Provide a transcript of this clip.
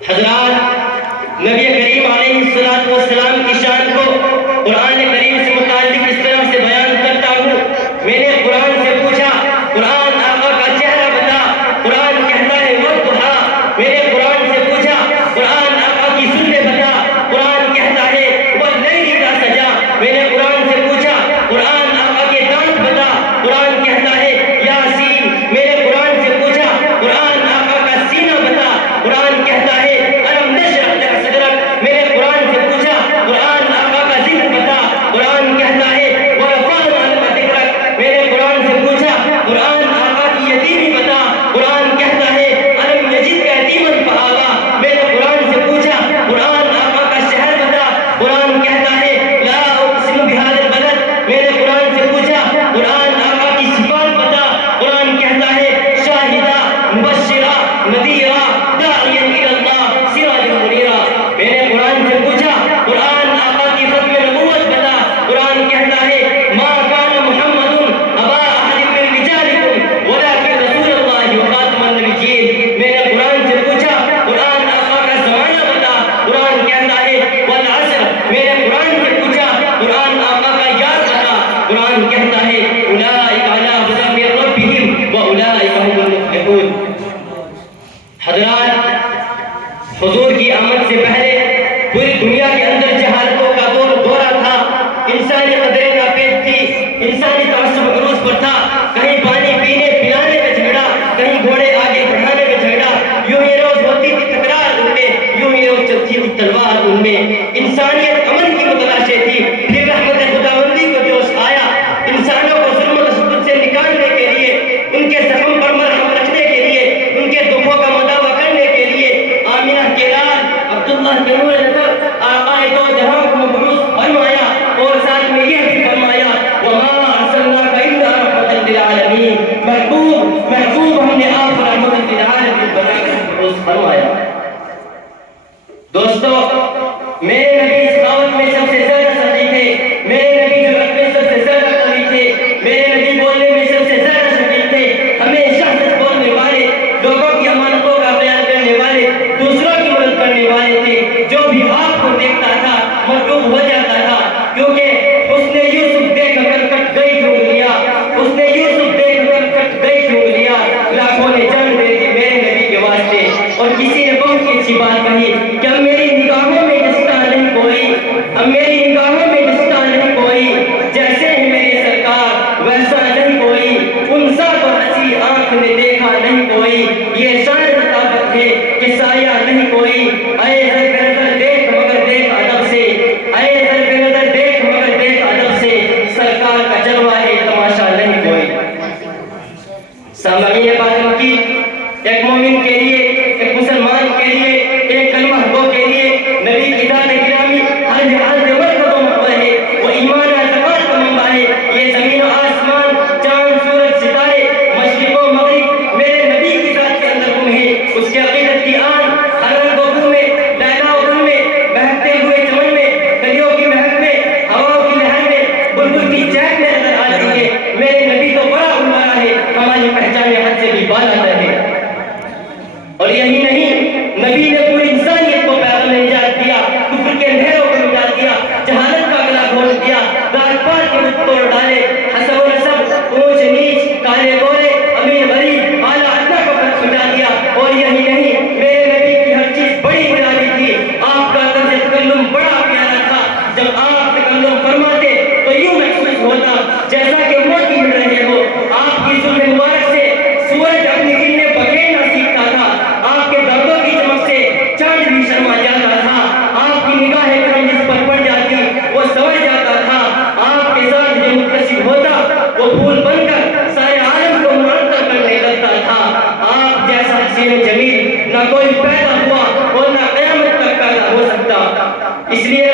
حضرات، نبی کریم علیہ السلام کی شان کو قرآن کریم سے متعلق اس طرح سے بیان کرتا ہوں. میں نے قرآن سے پوچھا، قرآن آقا کا چہرہ بتا. قرآن کہتا ہے والضحیٰ. میں نے قرآن سے پوچھا، قرآن آقا کی سنت بتا. قرآن کہتا ہے واللیل اذا سجا. میں نے قرآن سے پوچھا، قرآن آقا کے دانت بتا. قرآن کہتا ہے یاسین. میں نے قرآن سے پوچھا، قرآن آقا کا سینہ بتا. قرآن کہتا ہے الم نشرح لک صدرک. میں نے قرآن سے پوچھا، قرآن آقا کا ذکر بتا. قرآن کہتا ہے ورفعنا لک ذکرک. میں نے قرآن سے پوچھا، قرآن آقا کی یتیمی بتا. قرآن کہتا ہے الم یجدک یتیما فآویٰ. میں نے قرآن سے پوچھا، قرآن آقا کا شہر بتا. قرآن کہتا ہے لا اقسم بہذا البلد. میں نے قرآن سے پوچھا، قرآن آقا کی صفات بتا. قرآن کہتا ہے شاہدہ مبشرہ نذیرہ داعیا الی اللہ سراجا منیرا. میں نے قرآن سے پوچھا، قرآن آقا کی ختم نبوت بتا. قرآن کہتا ہے ما کان محمد ابا احد من رجالکم ولکن رسول اللہ وخاتم النبیین. میں نے قرآن سے پوچھا، قرآن آقا کا زمانہ بتا. قرآن کہتا ہے والعصر. میں نے قرآن سے پوچھا، قرآن آقا کا یاد بتا. قرآن کہتا ہے اولئک علی ھدی من ربہم واولئک ھم المفلحون. حضرات، حضور کی آمد سے پہلے پوری دنیا کے اندر جہالتوں کا دورہ تھا. انسانی قدریں ناپید تھی، انسانی تعصب عروج پر تھا. کہیں پانی پینے پلانے میں جھگڑا، کہیں گھوڑے آگے بڑھانے میں جھگڑا. یوں ہی روز ہوتی تھی تکرار ان میں، یوں ہی روز چلتی تھی تلوار ان میں. انسانیت امن کی متلاشی تھی، پھر رحمت خداوندی کو جوش آیا. انسانوں کو ظلم و تشدد سے نکالنے کے لیے، ان کے زخم پر مرہم رکھنے کے لیے، ان کے دکھوں کا مداوع کرنے کے لیے آمینہ کے لال عبداللہ کے نور نظر آقا دو جہاں کو مبعوث فرمایا. اور ساتھ میں یہ بھی فرمایا وما ارسلناک الا رحمۃ للعالمین. محبوب ہم نے آپ رحمۃ للعالمین بنا کر مبعوث فرمایا. دوستو، میرے نبی اس دعوت میں سب سے زیادہ سچے تھے. میرے نبی جرأت میں سب سے زیادہ قوی تھے. میرے نبی بولنے میں سب سے زیادہ شدید تھے. ہمیشہ سچ بولنے والے، لوگوں کی امانتوں کا خیال کرنے والے، دوسروں کی مدد کرنے والے تھے. جو بھی آپ کو دیکھتا تھا محبوب ہو جاتا تھا، کیونکہ اس نے یوسف دیکھ کر کٹ گئی انگلیاں. اس نے یوسف دیکھ کر کٹ گئی انگلیاں. لاکھوں نے جان دے دی میرے نبی کے واسطے. اور کسی نے بہت ہی اچھی بات کہی کہ اب میری نگاہوں میں جستا نہیں کوئی، اب میری نگاہوں میں جستا نہیں کوئی. جیسے ہیں میرے سرکار ویسا نہیں کوئی. ان سا تو ہنسی آنکھ نے دیکھا نہیں کوئی. یہ شان طاقت ہے کہ سایہ نہیں کوئی. اے ظرف نظر دیکھ مگر دیکھ ادب سے. اے ظرف نظر دیکھ مگر دیکھ ادب سے. سرکار کا جلوہ ہے تماشا نہیں کوئی. سامعین بات مکی، ایک مومن کے لیے، ایک مسلمان کے لیے، ایک کلمہ گو کے لیے نبی کی ذات گرامی ہر لحاظ سے مرتبہ و مرتبہ ہے. وہ ایمان اعتقاد کا منبع ہے. یہ زمین و آسمان، چاند سورج ستارے، مشرق و مغرب میرے نبی کی ذات کے اندر گم ہے. اس کے عقیدت کی آن ہر رنگ و بو میں، لیلا و دن میں، بہتے ہوئے چمن میں، کلیوں کی مہک میں، ہواؤں کی لہر میں، بلبل کی چہک میں نظر آتی ہے. میرے نبی تو بڑا علماء ہے، ہماری پہچان حد سے بھی بالا ہے. اور یہی نہیں، نبی نے پوری انسانیت کو پیغام نجات دیا، کفر کے اندھیروں کو مٹا دیا، جہالت کا گلا کھول دیا، رات پات کے بت توڑ ڈالے، حسب و نسب، اونچ نیچ، کالے گورے، امیر غریب، اعلیٰ ادنا کو فرق مٹا دیا. اور یہی نہیں، میرے نبی کی ہر چیز بڑی نرالی تھی. آپ کا طرز تکلم بڑا پیارا تھا. جب آپ تکلم فرماتے تو یوں محسوس ہوتا جیسا کہ موتی مل رہے ہو. آپ کی زلف مبارک سے سورج اپنی گرنے بکیرنا سیکھتا تھا. آپ کے دردوں کی چمک سے چاند بھی شرما جاتا تھا. آپ کی نگاہ کرم جس پر پڑ جاتی وہ سمجھ جاتا تھا. آپ کے ساتھ جو متصل ہوتا وہ پھول بن کر سارے عالم کو معطر کرنے لگتا تھا. آپ جیسا حسین جمیل نہ کوئی پیدا ہوا اور نہ قیامت تک پیدا ہو سکتا. اس لیے